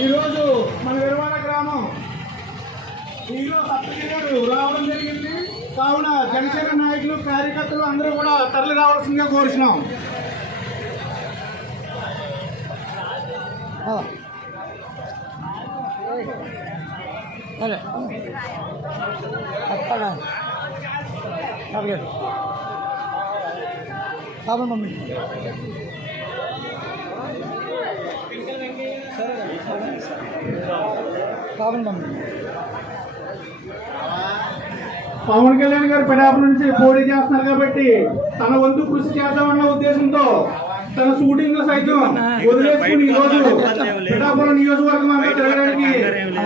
ఈరోజు మన విరవాడ గ్రామం. హీరో సప్తగిరి రావడం జరిగింది. కావున జనసేన నాయకులు కార్యకర్తలు అందరూ కూడా తరలి రావాల్సిందిగా కోరుచున్నాం. అదే అక్కడ పవన్ కళ్యాణ్ గారు పిడాపుల నుంచి పోటీ చేస్తున్నారు కాబట్టి తన వంతు కృషి చేద్దామన్న ఉద్దేశంతో తన షూటింగ్లో సైతం వదిలేసుకుని ఈ రోజు పిఠాపురం నియోజకవర్గం అంతా తిరగడానికి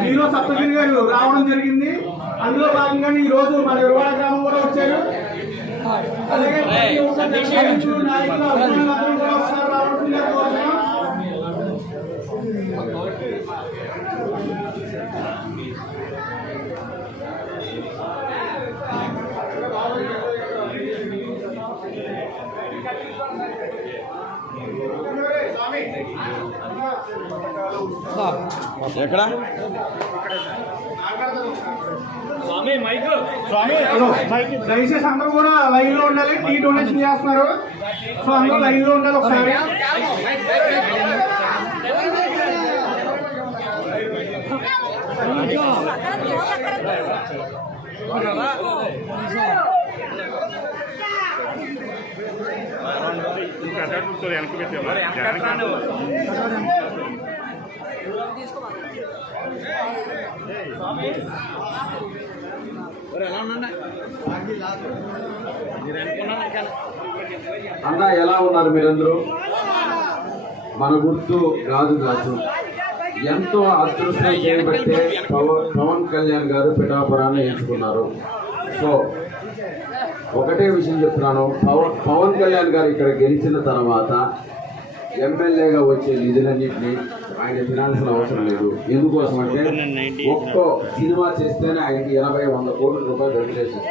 హీరో సప్తగిరి గారు రావడం జరిగింది. అందులో భాగంగానే ఈ రోజు మన విరవాడ గ్రామం కూడా వచ్చారు. అలాగే నాయకులు, నాయకులు, అభిమానులందరూ కూడా ఒకసారి రావాల్సిందిగా కోరుతున్నాం. ఎక్కడ. దయచేసి అందరూ కూడా లైన్లో ఉండాలి. టీ డొనేషన్ చేస్తున్నారు. సో అందరూ లైన్లో ఉండాలి ఒకసారి. అన్న ఎలా ఉన్నారు మీరందరూ? మన గుర్తు రాజు రాజు. ఎంతో అదృష్టం చేయబట్టే పవన్ పవన్ కళ్యాణ్ గారు పిఠాపురాన్ని ఎంచుకున్నారు. సో ఒకటే విషయం చెప్తున్నాను. పవన్ పవన్ కళ్యాణ్ గారు ఇక్కడ గెలిచిన తర్వాత ఎమ్మెల్యేగా వచ్చే నిధులన్నింటినీ ఆయన తినాల్సిన అవసరం లేదు. ఎందుకోసం అంటే ఒక్కో సినిమా చేస్తేనే ఆయనకి ఎనభై వంద కోట్ల రూపాయలు రెగ్యులేషన్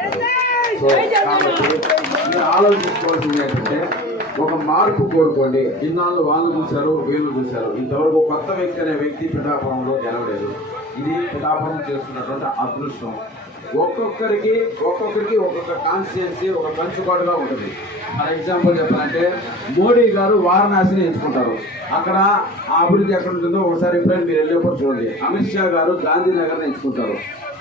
సో కాబట్టి మీరు ఆలోచించుకోవాల్సింది ఏంటంటే ఒక మార్పు కోరుకోండి. ఇన్నాళ్ళు వాళ్ళు చూశారు వీళ్ళు చూశారు. ఇంతవరకు కొత్త వ్యక్తి అనే వ్యక్తి పిఠాపురంలో గెలవలేదు. ఇది పిఠాపురం చేస్తున్నటువంటి అదృష్టం. ఒక్కొక్కరికి ఒక్కొక్కరికి ఒక్కొక్క కాన్స్టిట్యున్సీ ఒక కంచుకోటగా ఉంటుంది. ఫర్ ఎగ్జాంపుల్ చెప్పాలంటే మోడీ గారు వారణాసిని ఎంచుకుంటారు. అక్కడ ఆ అభివృద్ధి ఎక్కడ ఉంటుందో ఒకసారి ఎప్పుడైనా మీరు వెళ్ళేప్పుడు చూడండి. అమిత్ షా గారు గాంధీనగర్ని ఎంచుకుంటారు.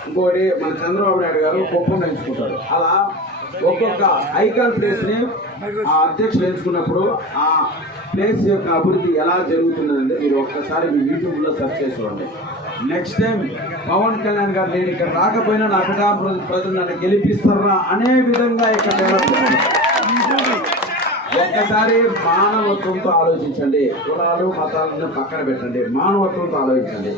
ఇంకోటి మన చంద్రబాబు నాయుడు గారు కుప్పం ఎంచుకుంటారు. అలా ఒక్కొక్క ఐకాన్ ప్లేస్ని ఆ అధ్యక్షులు ఎంచుకున్నప్పుడు ఆ ప్లేస్ యొక్క అభివృద్ధి ఎలా జరుగుతుందంటే మీరు ఒక్కసారి మీ యూట్యూబ్లో సెర్చ్ చేసి చూడండి. నెక్స్ట్ టైం పవన్ కళ్యాణ్ గారు నేను ఇక్కడ రాకపోయినా నా పిఠాపురం ప్రజలు నన్ను గెలిపిస్తారా అనే విధంగా ఇక్కడ ఒక్కసారి మానవత్వంతో ఆలోచించండి. కులాలు మతాలను పక్కన పెట్టండి. మానవత్వంతో ఆలోచించండి.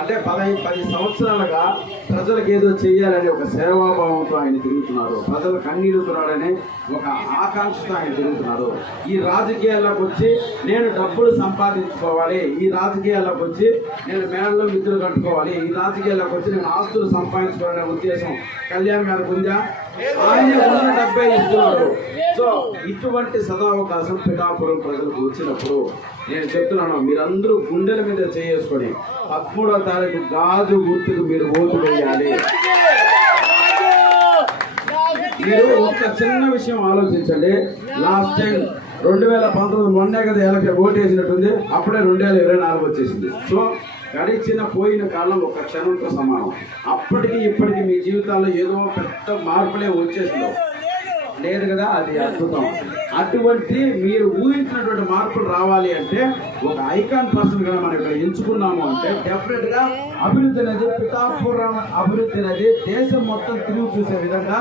అంటే పదహైదు పది సంవత్సరాలుగా ప్రజలకు ఏదో చేయాలని ఒక సేవాభావంతో ఆయన తిరుగుతున్నారు. ప్రజల కన్నీరు తురాలని ఒక ఆకాంక్షతో ఆయన తిరుగుతున్నారు. ఈ రాజకీయాల్లోకి వచ్చి నేను డబ్బులు సంపాదించుకోవాలి. ఈ రాజకీయాల్లోకి వచ్చి నేను మేడలో మిత్రులు కట్టుకోవాలి. ఈ రాజకీయాల్లోకి వచ్చి నేను ఆస్తులు సంపాదించుకోవాలనే ఉద్దేశం కళ్యాణ్ గారికి ఉందా? ఆయన ఉన్న డబ్బే ఇస్తున్నారు. సో ఇటువంటి సదావకాశం పిఠాపురం ప్రజలకు వచ్చినప్పుడు నేను చెప్తున్నాను మీరందరూ గుండెల మీద చేసుకొని పదమూడవ తారీఖు గాజు గుర్తుకు మీరు ఓటు వేయాలి. మీరు ఒక చిన్న విషయం ఆలోచించండి. లాస్ట్ టైం రెండు వేల పంతొమ్మిది మొన్నే కదా ఎలక్షన్ ఓటు వేసినట్టుంది. అప్పుడే రెండు వేల ఇరవై నాలుగు వచ్చేసింది. సో గడిచిన పోయిన కాలం ఒక క్షణంతో సమానం. అప్పటికి ఇప్పటికి మీ జీవితాల్లో ఏదో పెద్ద మార్పులే వచ్చేసిందో లేదు కదా? అది అద్భుతం. అటువంటి మీరు ఊహించినటువంటి మార్పులు రావాలి అంటే ఒక ఐకాన్ పర్సన్గా మనం ఇక్కడ ఎంచుకున్నాము అంటే డెఫినెట్గా అభివృద్ధి అనేది పితాపురం అభివృద్ధి అనేది దేశం మొత్తం తిరిగి చూసే విధంగా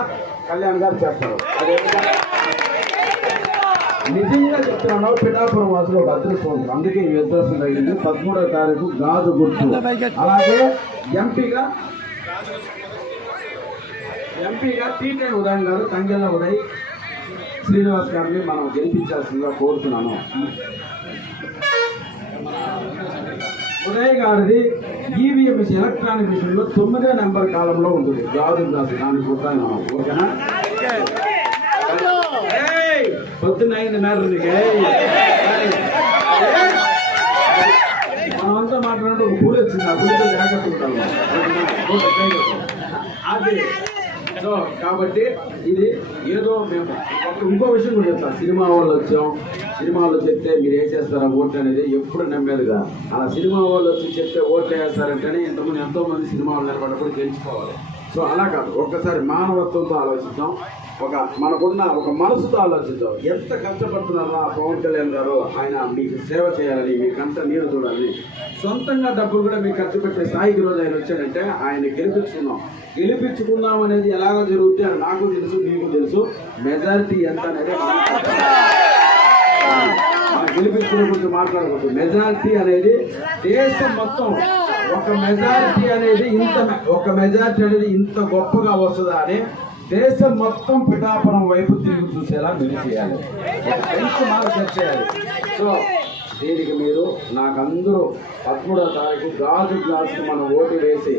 కళ్యాణ్ గారు చేస్తారు. నిజంగా చెప్తున్నాను పిఠాపురం వాసులు ఒక అదృష్టం ఉంది అందుకే ఈ అదృష్టం తగిలింది పదమూడవ తారీఖు గాజు గుర్తు. అలాగే ఎంపీగా ఎంపీగా టీటెన్ ఉదయం గారు తంగెళ్ళ ఉదయ్ శ్రీనివాస్ గారిని మనం గెలిపించాల్సిందిగా కోరుతున్నాను. ఉదయ్ గారిది ఈవీఎం ఎలక్ట్రానిక్ మిషన్లో తొమ్మిదో నెంబర్ కాలంలో ఉంటుంది. గాజు దాసు దానికి గుర్తాయి ఓకేనా? ఏయ్, పొద్దున్న మనమంతా మాట్లాడినప్పుడు ఒక పూలు వచ్చింది ఆ పూలతో జాగ్రత్త ఉంటాము. అది సో కాబట్టి ఇది ఏదో మేము ఒక ఇంకో విషయం కూడా చెప్తాం సినిమా వాళ్ళు వచ్చాం సినిమా వాళ్ళు చెప్తే మీరు ఏం చేస్తారా ఓట్లు అనేది ఎప్పుడు నమ్మేదిగా. అలా సినిమా వాళ్ళు వచ్చి చెప్తే ఓట్లు వేస్తారంటేనే ఇంతకుముందు ఎంతో మంది సినిమా వాళ్ళు నిలబడినప్పుడు గెలుచుకోవాలి సో అలా కాదు ఒక్కసారి మానవత్వంతో ఆలోచిద్దాం. ఒక మనకున్న ఒక మనసుతో ఆలోచిద్దాం. ఎంత కష్టపడుతున్నారో ఆ పవన్ కళ్యాణ్ గారు? ఆయన మీకు సేవ చేయాలని మీకంతా నీరు చూడాలని. సొంతంగా డబ్బులు కూడా మీకు ఖర్చు పెట్టే స్థాయికి రోజు ఆయన వచ్చాడంటే ఆయన గెలిపించుకున్నాం. గెలిపించుకుందాం అనేది ఎలాగో జరుగుతుంది అని నాకు తెలుసు నీకు తెలుసు. మెజారిటీ ఎంత అనేది గెలిపించుకునే గురించి మాట్లాడకూడదు. మెజారిటీ అనేది దేశం మొత్తం ఒక మెజారిటీ అనేది ఇంత ఒక మెజారిటీ అనేది ఇంత గొప్పగా వస్తుందా అని దేశం మొత్తం పిఠాపురం వైపు తిరిగి చూసేలా మీరు చేయాలి చేయాలి సో దీనికి మీరు నాకు అందరూ పదమూడో తారీఖు గాజు గ్లాసు మనం ఓటు వేసి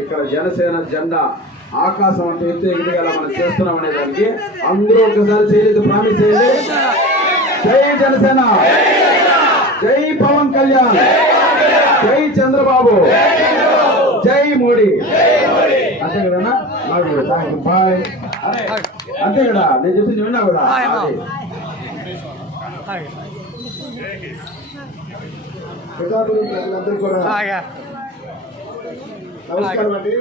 ఇక్కడ జనసేన జెండా ఆకాశం అంటే ఎత్తు ఎదుగుదల మనం చేస్తున్నాం అనే దానికి అందరూ ఒకసారి చేయలేదు ప్రామిస్ చేయండి. జై జనసేన. జై పవన్ కళ్యాణ్. జై చంద్రబాబు. జై మోడీ. అంతే కదన్నా బాయ్. అంతే కదా? నేను చెప్పింది విన్నా కూడా. ప్రజలందరూ కూడా నమస్కారం అండి.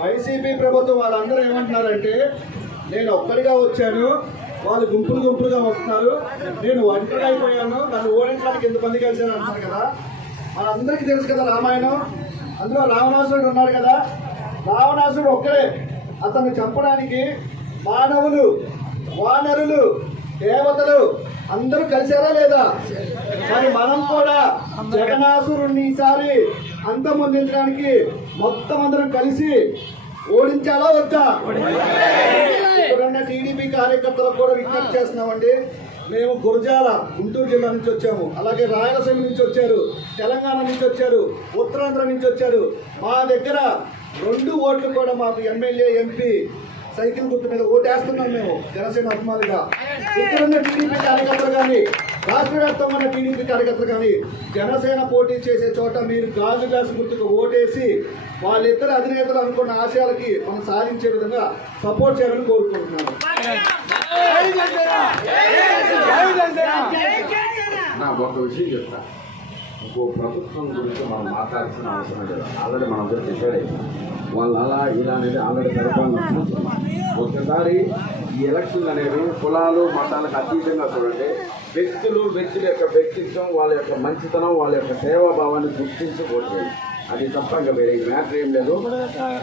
వైసీపీ ప్రభుత్వం వాళ్ళందరూ ఏమంటున్నారంటే నేను ఒక్కడిగా వచ్చాను వాళ్ళు గుంపులు గుంపులుగా వస్తున్నారు నేను ఒంటరిగా అయిపోయాను నన్ను ఓడించడానికి ఎంతమంది కలిసారు అంటున్నారు కదా. మనందరికీ తెలుసు కదా రామాయణం. అందులో రావణాసురుడు ఉన్నాడు కదా. రావణాసురుడు ఒక్కడే. అతన్ని చంపడానికి మానవులు వానరులు దేవతలు అందరూ కలిసారా లేదా? మరి మనం కూడా జగనాసురుణ్ణి ఈసారి అంతమొందించడానికి మొత్తం అందరం కలిసి ఓడించాలా వద్దా? ఇక్కడున్న టీడీపీ కార్యకర్తలకు కూడా విజ్ఞప్తి చేస్తున్నామండి. మేము గురజాల గుంటూరు జిల్లా నుంచి వచ్చాము. అలాగే రాయలసీమ నుంచి వచ్చారు తెలంగాణ నుంచి వచ్చారు ఉత్తరాంధ్ర నుంచి వచ్చారు. మా దగ్గర రెండు ఓట్లు కూడా మాకు ఎమ్మెల్యే ఎంపీ సైకిల్ గుర్తు మీద ఓటేస్తున్నాం మేము జనసేన అభిమానులుగా ఇక్కడ ఉన్న టీడీపీ కార్యకర్తలు కానీ రాష్ట్ర వ్యాప్తంగా ఉన్న టీడీపీ కార్యకర్తలు కానీ జనసేన పోటీ చేసే చోట మీరు గాజు గ్లాసు గుర్తుకు ఓటేసి వాళ్ళిద్దరు అధినేతలు అనుకున్న ఆశయాలకి మనం సాధించే విధంగా సపోర్ట్ చేయాలని కోరుకుంటున్నాను. నా ఒక విషయం చెప్తా. ఇంకో ప్రభుత్వం గురించి మనం మాట్లాడాల్సిన అవసరం లేదు. ఆల్రెడీ మనం డిసైడ్ అయిపోయింది. వాళ్ళు అలా ఇలా అనేది ఆల్రెడీ పరిపాలన చూస్తున్నాం. ఒక్కసారి ఈ ఎలక్షన్ అనేవి కులాలు మతాలకు అతీతంగా చూడండి. వ్యక్తులు వ్యక్తుల యొక్క వ్యక్తిత్వం వాళ్ళ యొక్క మంచితనం వాళ్ళ యొక్క సేవాభావాన్ని గుర్తించి ఓటు చేయండి అది తప్ప ఇంకా వేరే మ్యాటర్ ఏం లేదు.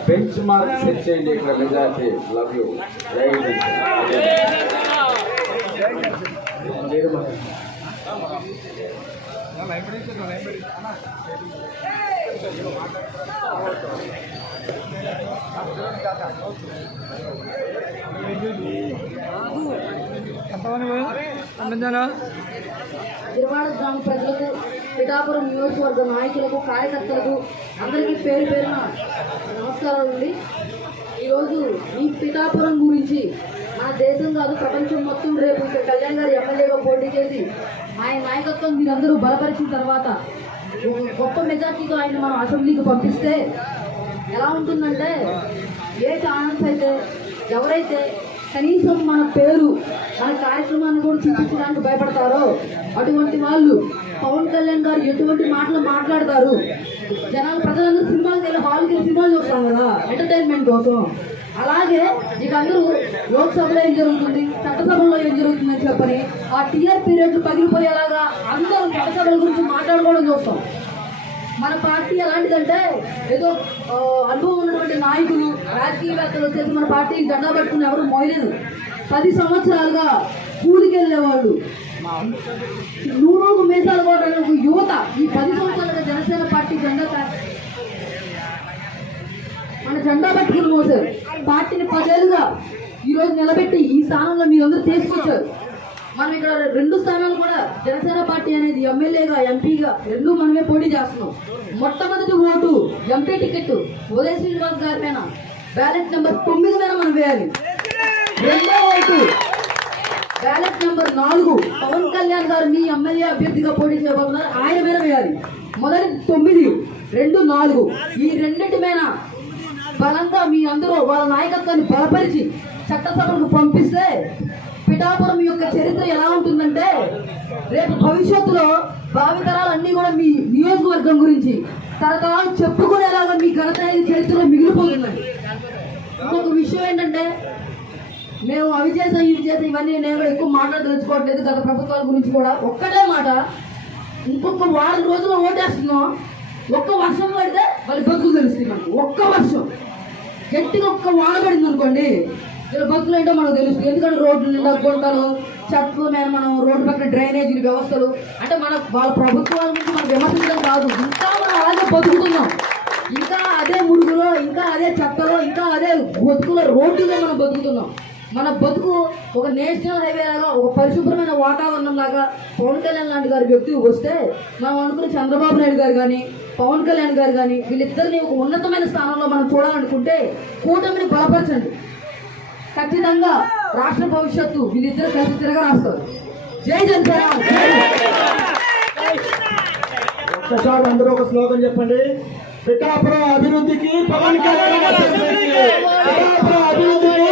బెంచ్ మార్క్ సెట్ చేయండి ఇక్కడ మెజార్టీ. లవ్ యూ జై మీరు మరి. ఎంతమంది పంపించాను గిరివాడ గ్రామ ప్రజలకు పిఠాపురం నియోజకవర్గ నాయకులకు కార్యకర్తలకు అందరికీ పేరు పేరున నమస్కారాలు అండి. ఈరోజు ఈ పిఠాపురం గురించి మన దేశం కాదు ప్రపంచం మొత్తం రేపు ఇక్కడ కళ్యాణ్ గారు ఎమ్మెల్యేగా పోటీ చేసి ఆయన నాయకత్వం మీరందరూ బలపరిచిన తర్వాత గొప్ప మెజార్టీతో ఆయన మనం అసెంబ్లీకి పంపిస్తే ఎలా ఉంటుందంటే ఏ ఛానల్స్ అయితే ఎవరైతే కనీసం మన పేరు మన కార్యక్రమాన్ని కూడా చూపించడానికి భయపడతారో అటువంటి వాళ్ళు పవన్ కళ్యాణ్ గారు ఎటువంటి మాటలు మాట్లాడతారు? జనాలు ప్రజలందరూ సినిమాలకు వెళ్ళి హాల్కి వెళ్ళి సినిమాలు చూస్తాం కదా ఎంటర్టైన్మెంట్ కోసం. అలాగే ఇక అందరూ లోక్సభలో ఏం జరుగుతుంది? చట్టసభలో ఏం జరుగుతుందని చెప్పని ఆ టీఆర్ పీరియడ్ పగిలిపోయేలాగా అందరూ చట్టసభల గురించి మాట్లాడుకోవడం చూస్తాం. మన పార్టీ ఎలాంటిదంటే ఏదో అనుభవం ఉన్నటువంటి నాయకులు రాజకీయవేత్తలు వచ్చేసి మన పార్టీకి జెండా పట్టుకుని ఎవరు మోయలేదు. పది సంవత్సరాలుగా కూలికెళ్ళేవాళ్ళు నూరు మీసాలు కూడా యువత. ఈ పది సంవత్సరాలుగా జనసేన పార్టీ జెండా మన జెండా పట్టుకుని మోసారు. పార్టీని పదేళ్ళుగా ఈరోజు నిలబెట్టి ఈ స్థానంలో మీరందరూ తీసుకొచ్చారు. మనం ఇక్కడ రెండు స్థానాలు కూడా జనసేన పార్టీ అనేది ఎమ్మెల్యేగా ఎంపీగా రెండు మనమే పోటీ చేస్తున్నాం. మొట్టమొదటి vote MP ticket Udaya Srinivas గారి పైన. బ్యాలెట్ నెంబర్ తొమ్మిది మీద మనం వేయాలి. రెండో ఓటు బ్యాలెట్ నెంబర్ నాలుగు పవన్ కళ్యాణ్ గారు మీ ఎమ్మెల్యే అభ్యర్థిగా పోటీ చేయబోతున్నారు. ఆయన మీద వేయాలి. మొదటి తొమ్మిది రెండు నాలుగు. ఈ రెండింటి మీద బలంగా మీ అందరూ వాళ్ళ నాయకత్వాన్ని బలపరిచి చట్టసభలకు పంపిస్తే పిఠాపురం యొక్క చరిత్ర ఎలా ఉంటుందంటే రేపు భవిష్యత్తులో భావితరాలన్నీ కూడా మీ నియోజకవర్గం గురించి తరతరాలు చెప్పుకునేలాగా మీ ఘనత చరిత్రలో మిగిలిపోతుందండి ఇంకొక విషయం ఏంటంటే మేము అవి చేసాం ఇవి చేసాం ఇవన్నీ నేను కూడా ఎక్కువ మాట్లాడదలుచుకోవట్లేదు గత ప్రభుత్వాల గురించి కూడా ఒక్కటే మాట. ఇంకొక వారం రోజులు ఓటేస్తున్నాం. ఒక్క వర్షం పడితే వాళ్ళ బతుకు తెలుస్తుంది ఒక్క వర్షం. గట్టిగా ఒక్క వాన పడింది అనుకోండి ఇలా ఏంటో మనకు తెలుసు. ఎందుకంటే రోడ్లు నిండా గుంటలు చెట్ల మీద మనం రోడ్డు పక్కన డ్రైనేజీ వ్యవస్థలు. అంటే మన వాళ్ళ ప్రభుత్వాల గురించి మనం విమర్శించడం కాదు. ఇంకా మనం అలాగే బతుకుతున్నాం. ఇంకా అదే మురుగులో ఇంకా అదే చెత్తలో ఇంకా అదే బతుకులో రోడ్డులో మనం బతుకుతున్నాం. మన బతుకు ఒక నేషనల్ హైవే లాగా ఒక పరిశుభ్రమైన వాతావరణం లాగా పవన్ కళ్యాణ్ లాంటి గారి వ్యక్తి వస్తే మనం అనుకున్న చంద్రబాబు నాయుడు గారు కానీ పవన్ కళ్యాణ్ గారు కానీ వీళ్ళిద్దరిని ఒక ఉన్నతమైన స్థానంలో మనం చూడాలనుకుంటే కూటమిని బలపరచండి. ఖచ్చితంగా రాష్ట్ర భవిష్యత్తు వీళ్ళిద్దరు కలిసి తిరగరాస్తారు జై జనసేన! జై ఒక్కసారి అందరూ ఒక శ్లోకం చెప్పండి. పిఠాపురం అభివృద్ధికి పవన్ కళ్యాణ్. పిఠాపురం అభివృద్ధికి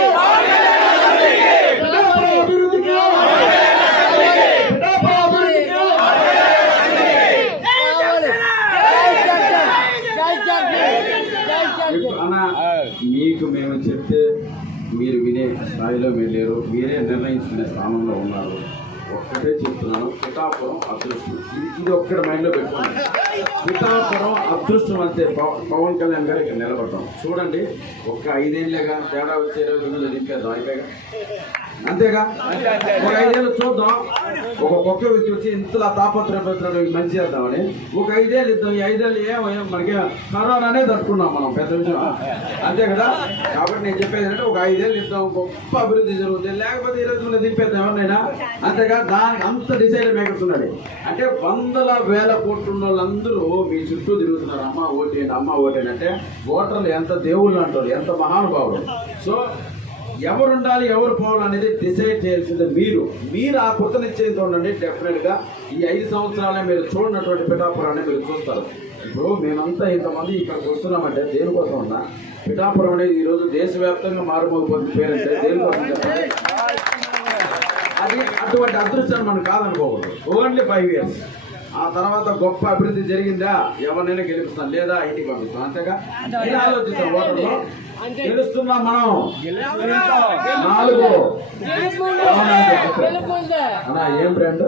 మీకు మేము చెప్తే మీరు వినే స్థాయిలో మీరు లేరు మీరే నిర్ణయించుకునే స్థానంలో ఉన్నారు. ఒక్కటే చెప్తున్నాను పిఠాపురం అదృష్టం. ఇది ఒక్కటి మైండ్లో పెట్టుకోండి. పిఠాపురం అదృష్టం అంటే పవన్ కళ్యాణ్ గారు ఇక్కడ నిలబడతాం చూడండి ఒక్క ఐదేళ్ళగా తేడా వచ్చే రోజుల్లో దింపేద్దాం అయిపోయాగా? అంతేగా? ఒక ఐదేళ్ళు చూద్దాం. ఒక ఒక్క వ్యక్తి వచ్చి ఇంతలా తాపత్రయపత్రాలు మంచి చేద్దామని. ఒక ఐదేళ్ళు ఇద్దాం ఈ ఐదేళ్ళు ఏమో మనకి కరోనానే తట్టుకున్నాం మనం పెద్ద విషయం. అంతే కదా? కాబట్టి నేను చెప్పేది ఏంటంటే ఒక ఐదేళ్ళు ఇద్దాం గొప్ప అభివృద్ధి జరుగుతుంది. లేకపోతే ఈ రోజు దింపేద్దాం ఎవరినైనా? అంతేగా? దానికి అంత డిసైడ్ మేకర్స్ ఉన్నాడు అంటే వందల వేల కోట్లు ఉన్న వాళ్ళందరూ మీ చుట్టూ తిరుగుతున్నారు. అమ్మ ఓటేయండి అమ్మ ఓటేయండి అంటే ఓటర్లు ఎంత దేవుళ్ళు అంటారు ఎంత మహానుభావుడు సో ఎవరు ఉండాలి ఎవరు పోవాలి అనేది డిసైడ్ చేయాల్సింది మీరు. మీరు ఆ కొత్త నిశ్చయంతో ఉండండి డెఫినెట్గా ఈ ఐదు సంవత్సరాలే మీరు చూడనటువంటి పిఠాపురాన్ని మీరు చూస్తారు. ఇప్పుడు మేమంతా ఇంతమంది ఇక్కడికి వస్తున్నామంటే దేనికోసం ఉన్నా పిఠాపురం అనేది ఈ రోజు దేశవ్యాప్తంగా మారుమోగిపోతుంది పేరంటే దేనికోసం చెప్పండి? అది అటువంటి అదృష్టాన్ని మనం కాదనుకోకూడదు. ఓన్లీ ఫైవ్ ఇయర్స్ ఆ తర్వాత గొప్ప అభివృద్ధి జరిగిందా? ఎవరినైనా గెలుపుతాం లేదా ఇంటికి పంపిస్తాం. అంతేగా? ఇది ఆలోచిస్తాం ఓటర్లో. గెలుస్తున్నాం మనం. నాలుగు. అవునండి. అన్నా ఏం బ్రాండ్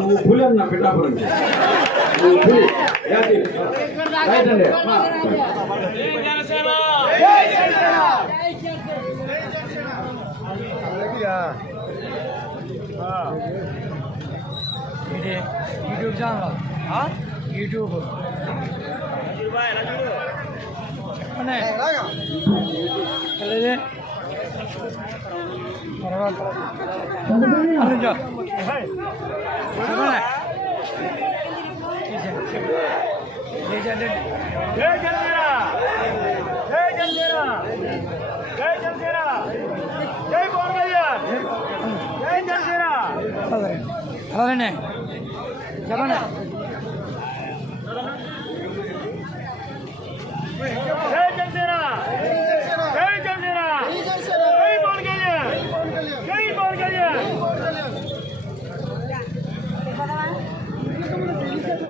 నువ్వు పులి అన్న పిఠాపురం నువ్వు పులి ఏంటి? రైట్ అండి అమ్మా. ఇది యూట్యూబ్ ఛానల్ యూట్యూబ్ చెప్పండి వెళ్ళేది తర్వాత అనుజో చెప్పండి చేసేయండి. జై జనసేన జై జనసేన జై జనసేన జై పవన్ కళ్యాణ్ జై జనసేన అలాగే అలాగనే చెప్పండి జై